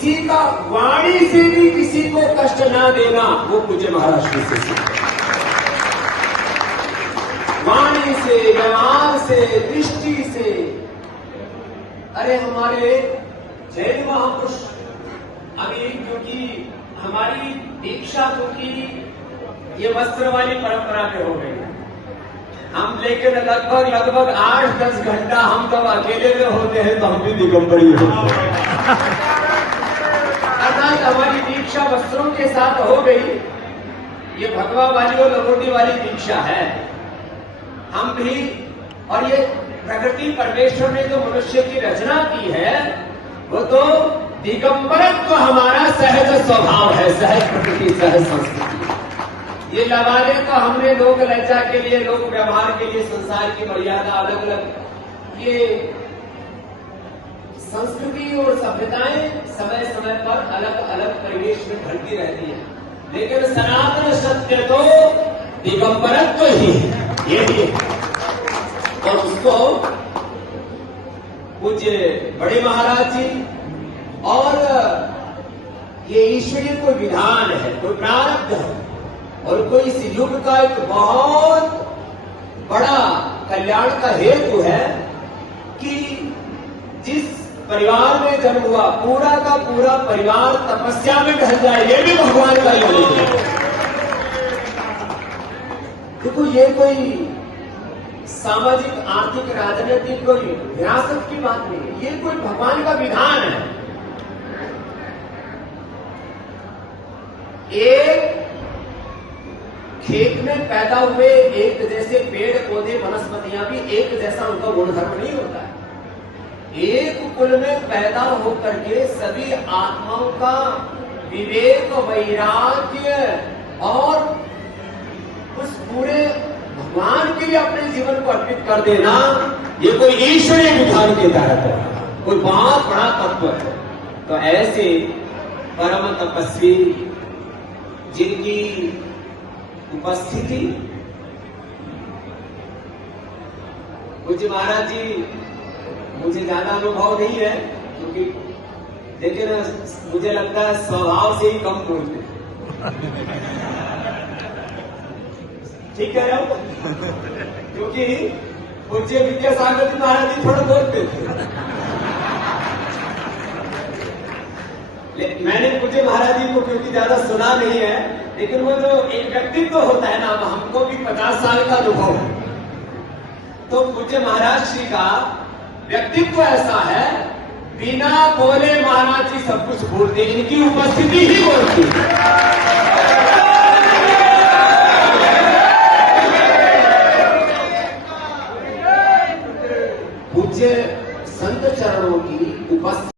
किसी का वाणी से भी किसी को कष्ट ना देना, वो पूज्य महाराज श्री से सीखा। वाणी से, व्यवहार से, दृष्टि से। अरे हमारे जैन महापुरुष अभी, क्योंकि हमारी दीक्षा क्योंकि ये वस्त्र वाली परंपरा में हो गई, हम लेकिन लगभग 8-10 घंटा हम जब अकेले में होते हैं तो हम भी दिगंबरी होते हैं। अर्थात हमारी दीक्षा वस्त्रों के साथ हो गई। ये भगवा वाली और लंगोटी वाली दीक्षा है। हम भी, और ये प्रकृति परमेश्वर ने जो मनुष्य की रचना की है वो तो दिगंबरत्व हमारा सहज स्वभाव है, सहज प्रकृति, सहज संस्कृति। ये लवाले तो हमने लोक लज्जा के लिए, लोक व्यवहार के लिए, संसार की मर्यादा अलग अलग, ये संस्कृति और सभ्यताएं समय समय पर अलग अलग परिवेश में ढलती रहती है, लेकिन सनातन सत्य तो दिगंबरत्व ही है, ये भी है। और उसको पूज्य बड़े महाराज जी, और ये ईश्वरीय कोई विधान है, कोई प्रारब्ध है, और कोई इस युग का एक बहुत बड़ा कल्याण का हेतु है कि जिस परिवार में जन्म हुआ पूरा का पूरा परिवार तपस्या में ढल जाए, ये भी भगवान का योग है। देखो, ये कोई सामाजिक, आर्थिक, राजनीतिक कोई विरासत की बात नहीं है, ये कोई भगवान का विधान है। एक खेत में पैदा हुए एक जैसे पेड़ पौधे वनस्पतियां भी एक जैसा उनका गुणधर्म नहीं होता है। एक कुल में पैदा होकर के सभी आत्माओं का विवेक, वैराग्य और उस पूरे भगवान के लिए अपने जीवन को अर्पित कर देना, ये कोई ईश्वरीय विधान के तहत है, कोई बहुत बड़ा तत्व है। तो ऐसे परम तपस्वी जिनकी उपस्थिति पूज्य महाराज जी, मुझे ज्यादा अनुभव नहीं है क्योंकि, लेकिन मुझे लगता है स्वभाव से ही कम बोलते, ठीक है ना? क्योंकि पूज्य विद्यासागर जी महाराज जी थोड़ा बोलते थे। मैंने पूज्य महाराज जी को क्योंकि ज्यादा सुना नहीं है, लेकिन वो जो एक व्यक्तित्व होता है ना, हमको भी 50 साल का अनुभव है, तो पूज्य महाराज श्री का व्यक्तित्व ऐसा है, बिना बोले महाराज जी सब कुछ बोलते, इनकी उपस्थिति ही बोलती है। पूज्य संत चरणों की उपस्थिति